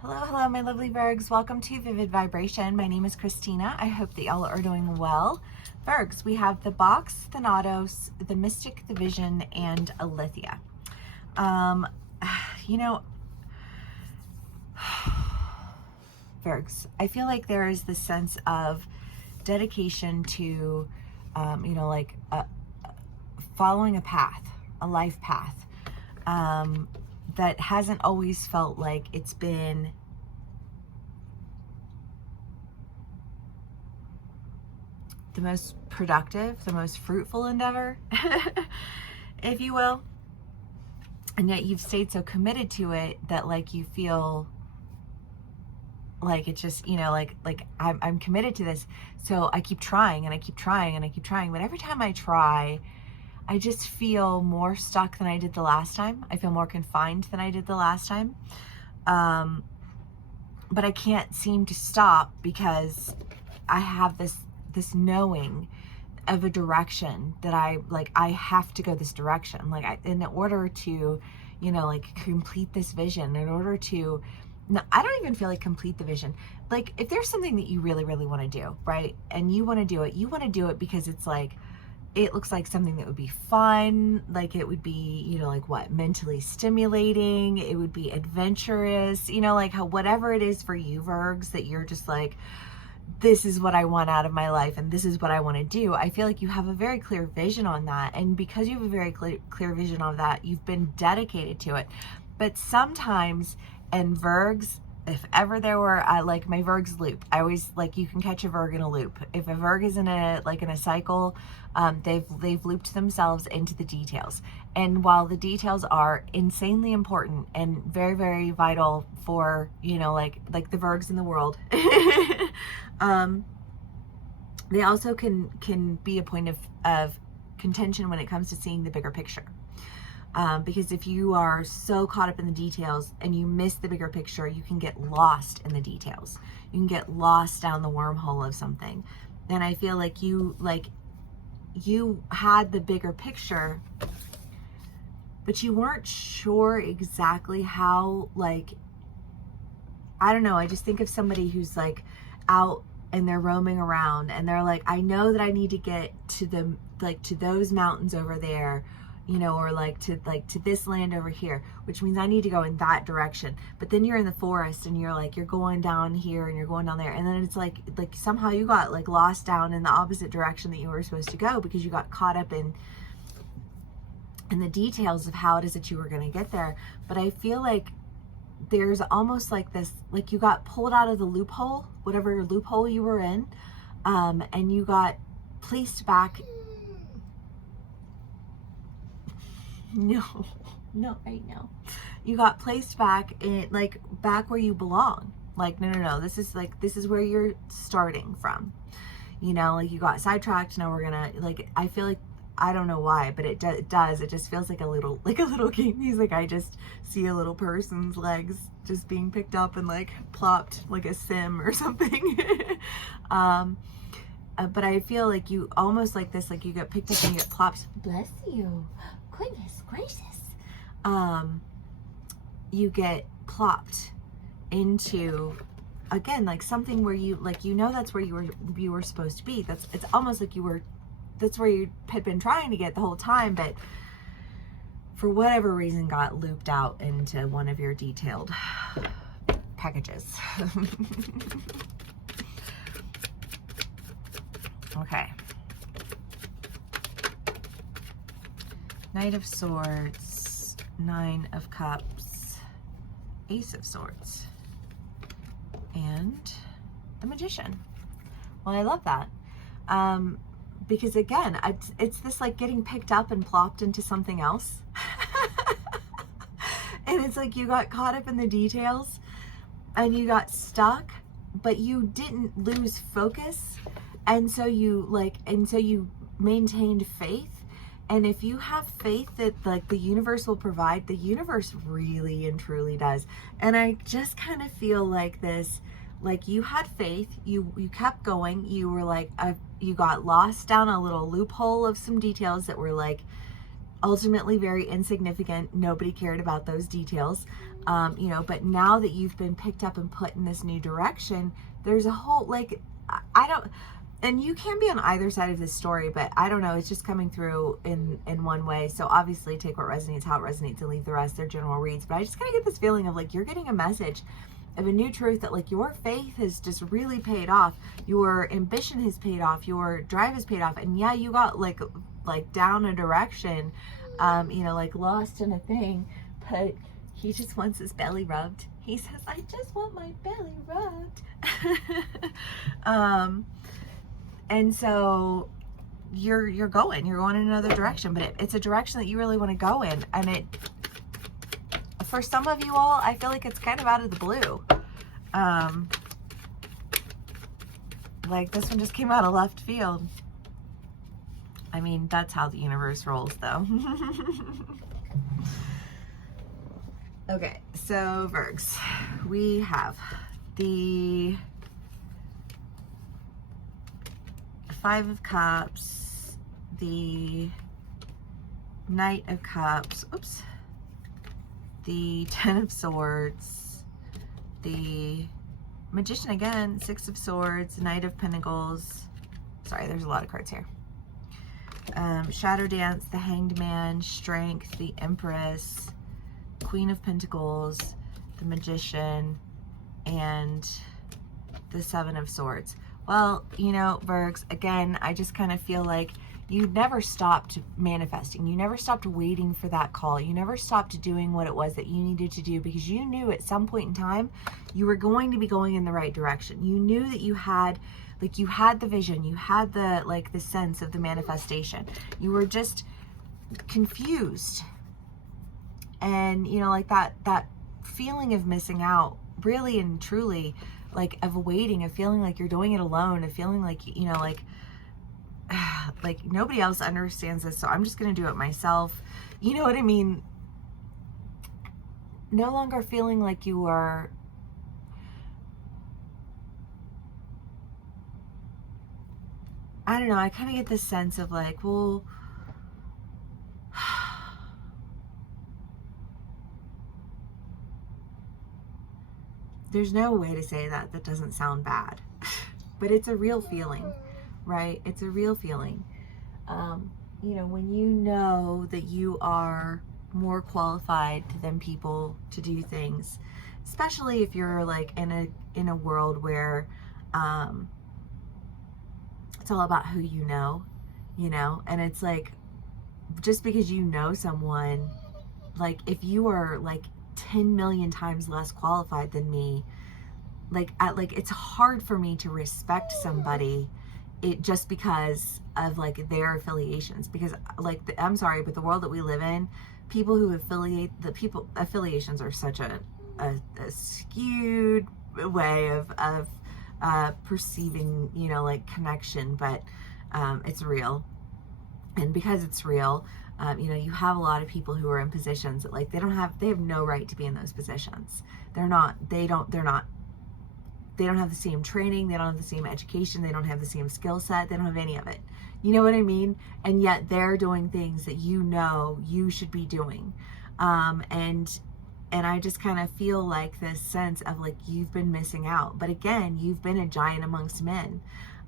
Hello, my lovely Virgs. Welcome to Vivid Vibration. My name is Christina. I hope that y'all are doing well. Virgs, we have the Box, Thanatos, the Mystic, the Vision, and Alethea. You know, Virgs, I feel like there is this sense of dedication to, following a path, a life path, that hasn't always felt like it's been the most productive, the most fruitful endeavor, if you will. And yet you've stayed so committed to it that like you feel like it's just, I'm committed to this. So I keep trying and I keep trying and I keep trying. But every time I try, I just feel more stuck than I did the last time. I feel more confined than I did the last time. But I can't seem to stop because I have this knowing of a direction that I have to go this direction. In order to, complete this vision, in order to, no, I don't even feel like complete the vision. Like if there's something that you really, really want to do, right? And you want to do it because it's like, it looks like something that would be fun. Like it would be, mentally stimulating. It would be adventurous, whatever it is for you, Virgs, that you're just like, this is what I want out of my life and this is what I want to do. I feel like you have a very clear vision on that. And because you have a very clear vision of that, you've been dedicated to it. But sometimes, and Virgs, if ever there were my Virg's loop, I always you can catch a Virg in a loop. If a Virg is in a cycle, they've looped themselves into the details. And while the details are insanely important and very, very vital for, like the Virgs in the world, they also can be a point of contention when it comes to seeing the bigger picture. Because if you are so caught up in the details and you miss the bigger picture, you can get lost in the details. You can get lost down the wormhole of something. And I feel like you had the bigger picture, but you weren't sure exactly how, I don't know. I just think of somebody who's out and they're roaming around and they're like, I know that I need to get to to those mountains over there, or to this land over here, which means I need to go in that direction. But then you're in the forest and you're going down here and you're going down there. And then it's like somehow you got lost down in the opposite direction that you were supposed to go because you got caught up in the details of how it is that you were going to get there. But I feel like there's almost this, you got pulled out of the loophole, whatever loophole you were in, and you got placed back. No, right now. You got placed back in, back where you belong. No. This is where you're starting from. You got sidetracked. Now we're gonna, I feel like, I don't know why, but it does. It just feels like a little game music. I just see a little person's legs just being picked up and plopped like a sim or something. But I feel like you almost this, you get picked up and you get plopped. Bless you. Goodness gracious. You get plopped into, again, something where you that's where you were supposed to be. It's almost like that's where you had been trying to get the whole time, but for whatever reason got looped out into one of your detailed packages. Okay. Knight of Swords, Nine of Cups, Ace of Swords, and the Magician. Well, I love that. Because again, it's this getting picked up and plopped into something else. And it's you got caught up in the details and you got stuck, but you didn't lose focus. And so you maintained faith. And if you have faith that the universe will provide, the universe really and truly does. And I just kind of feel this, you had faith, you kept going, you were you got lost down a little loophole of some details that were ultimately very insignificant. Nobody cared about those details. you know, but now that you've been picked up and put in this new direction, there's a whole, like, I don't, and you can be on either side of this story, but I don't know, it's just coming through in one way. So obviously take what resonates, how it resonates, and leave the rest. They're general reads. But I just kind of get this feeling of like you're getting a message of a new truth that like your faith has just really paid off. Your ambition has paid off. Your drive has paid off. And yeah, you got like down a direction, you know, like lost in a thing, but he just wants his belly rubbed. He says, I just want my belly rubbed. And so you're going in another direction, but it's a direction that you really want to go in. And it, for some of you all, I feel like it's kind of out of the blue. Like this one just came out of left field. I mean, that's how the universe rolls though. Okay, so Virgs, we have the Five of Cups, the Knight of Cups, oops, the Ten of Swords, the Magician again, Six of Swords, Knight of Pentacles. Sorry, there's a lot of cards here. Shadow Dance, the Hanged Man, Strength, the Empress, Queen of Pentacles, the Magician, and the Seven of Swords. Well, you know, Virgs, again, I just kind of feel like you never stopped manifesting. You never stopped waiting for that call. You never stopped doing what it was that you needed to do because you knew at some point in time you were going to be going in the right direction. You knew that you had, like, you had the vision. You had the, like, the sense of the manifestation. You were just confused. And, you know, like that feeling of missing out, really and truly, like of waiting, of feeling like you're doing it alone, of feeling like, you know, like nobody else understands this, so I'm just going to do it myself. You know what I mean? No longer feeling like you are, I don't know, I kind of get this sense of like, well, there's no way to say that doesn't sound bad, but it's a real feeling, right? It's a real feeling. You know, when you know that you are more qualified than people to do things, especially if you're like in a world where it's all about who you know, and it's like, just because you know someone, like if you are like 10 million times less qualified than me, like it's hard for me to respect somebody just because of like their affiliations, because like I'm sorry, but the world that we live in, people who affiliations are such a skewed way of perceiving, you know, like connection, but it's real. And because it's real, you know, you have a lot of people who are in positions that like they have no right to be in those positions. They don't have the same training, they don't have the same education, they don't have the same skill set, they don't have any of it. You know what I mean? And yet they're doing things that you know you should be doing. And I just kind of feel like this sense of like you've been missing out. But again, you've been a giant amongst men.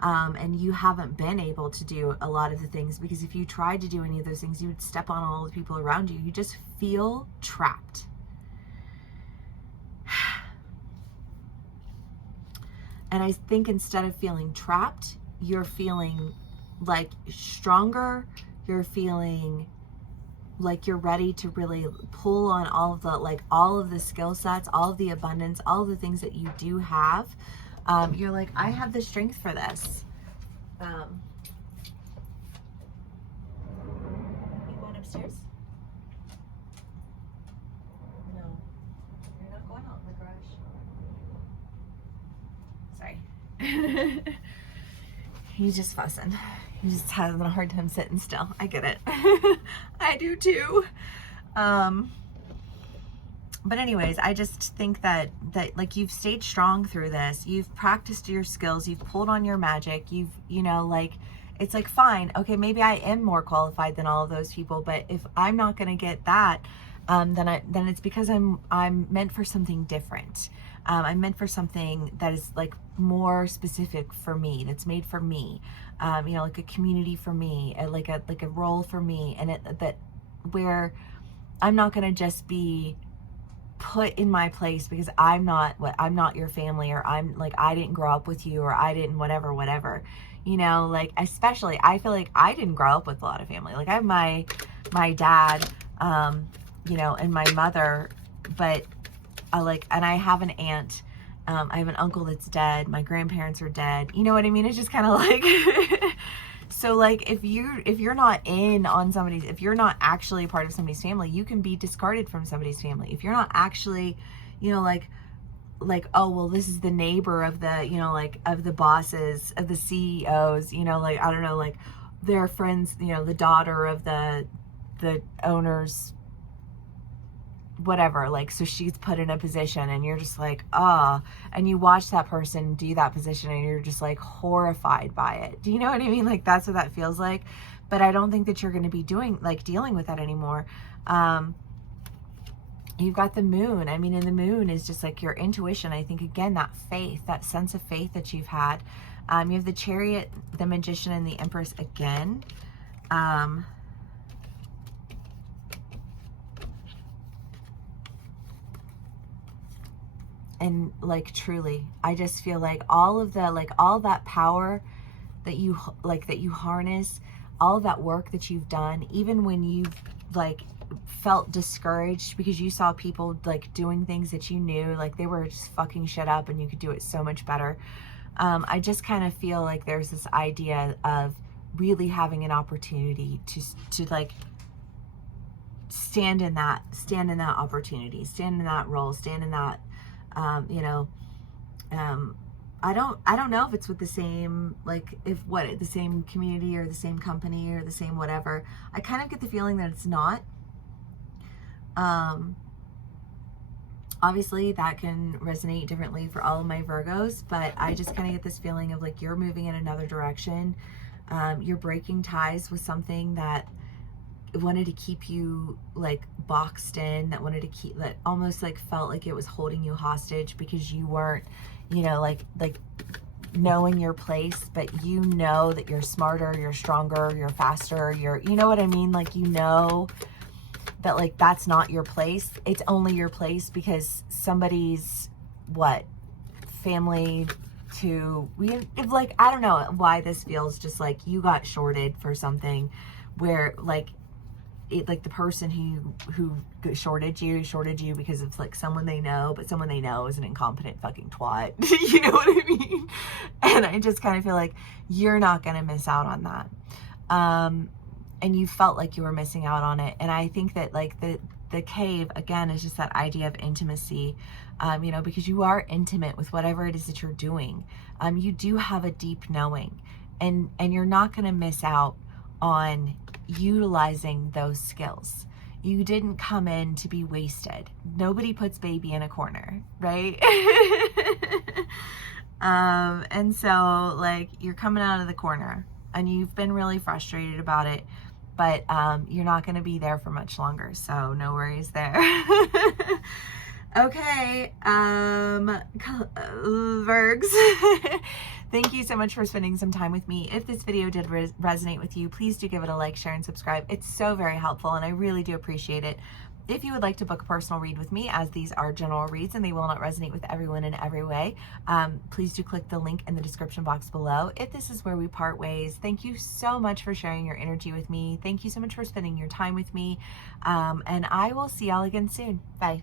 And you haven't been able to do a lot of the things, because if you tried to do any of those things, you would step on all the people around you. You just feel trapped. And I think instead of feeling trapped, you're feeling like stronger. You're feeling like you're ready to really pull on all of the skill sets, all of the abundance, all of the things that you do have. You're like, I have the strength for this. You going upstairs? No, you're not going out in the garage. Sorry. He's just fussing. He's just having a hard time sitting still. I get it. I do too. But anyways, I just think that like you've stayed strong through this. You've practiced your skills. You've pulled on your magic. You know, like, it's like, fine. Okay, maybe I am more qualified than all of those people, but if I'm not going to get that, then it's because I'm meant for something different. I'm meant for something that is like more specific for me, that's made for me. You know, like a community for me, like a role for me, and that where I'm not gonna just be put in my place because I'm not your family, or I'm like, I didn't grow up with you, or I didn't whatever. You know, like, especially I feel like I didn't grow up with a lot of family. Like, I have my dad, you know, and my mother, but and I have an aunt. I have an uncle that's dead. My grandparents are dead. You know what I mean? It's just kind of like, so like, if you're not in on somebody's, if you're not actually a part of somebody's family, you can be discarded from somebody's family. If you're not actually, you know, like, oh, well, this is the neighbor of the, you know, like, of the bosses, of the CEOs, you know, like, I don't know, like, their friends, you know, the daughter of the owner's whatever, like, so she's put in a position, and you're just like, ah, and you watch that person do that position, and you're just like horrified by it. Do you know what I mean? Like, that's what that feels like. But I don't think that you're going to be dealing with that anymore. You've got the moon. I mean, and the moon is just like your intuition. I think, again, that faith, that sense of faith that you've had. You have the Chariot, the Magician, and the Empress again. And like, truly, I just feel like all of that power that you harness, all of that work that you've done, even when you've like felt discouraged because you saw people like doing things that you knew like they were just fucking shit up and you could do it so much better. I just kind of feel like there's this idea of really having an opportunity to like stand in that opportunity, stand in that role, stand in that, you know, I don't know if it's with the same, like, the same community or the same company or the same whatever. I kind of get the feeling that it's not. Obviously that can resonate differently for all of my Virgos, but I just kind of get this feeling of like, you're moving in another direction. You're breaking ties with something that wanted to keep you like boxed in, that almost like felt like it was holding you hostage because you weren't, you know, like knowing your place, but you know that you're smarter, you're stronger, you're faster, you know what I mean? Like, you know that like, that's not your place. It's only your place because somebody's family like, I don't know why this feels just like you got shorted for something where like, like the person who shorted you because it's like someone they know, but someone they know is an incompetent fucking twat. You know what I mean? And I just kind of feel like you're not going to miss out on that. And you felt like you were missing out on it. And I think that like the cave, again, is just that idea of intimacy, you know, because you are intimate with whatever it is that you're doing. You do have a deep knowing, and you're not going to miss out on utilizing those skills. You didn't come in to be wasted. Nobody puts baby in a corner, right? And so like, you're coming out of the corner and you've been really frustrated about it, but you're not going to be there for much longer, so no worries there. Okay, Virgs, thank you so much for spending some time with me. If this video did resonate with you, please do give it a like, share, and subscribe. It's so very helpful, and I really do appreciate it. If you would like to book a personal read with me, as these are general reads and they will not resonate with everyone in every way, please do click the link in the description box below. If this is where we part ways, thank you so much for sharing your energy with me. Thank you so much for spending your time with me, and I will see y'all again soon. Bye.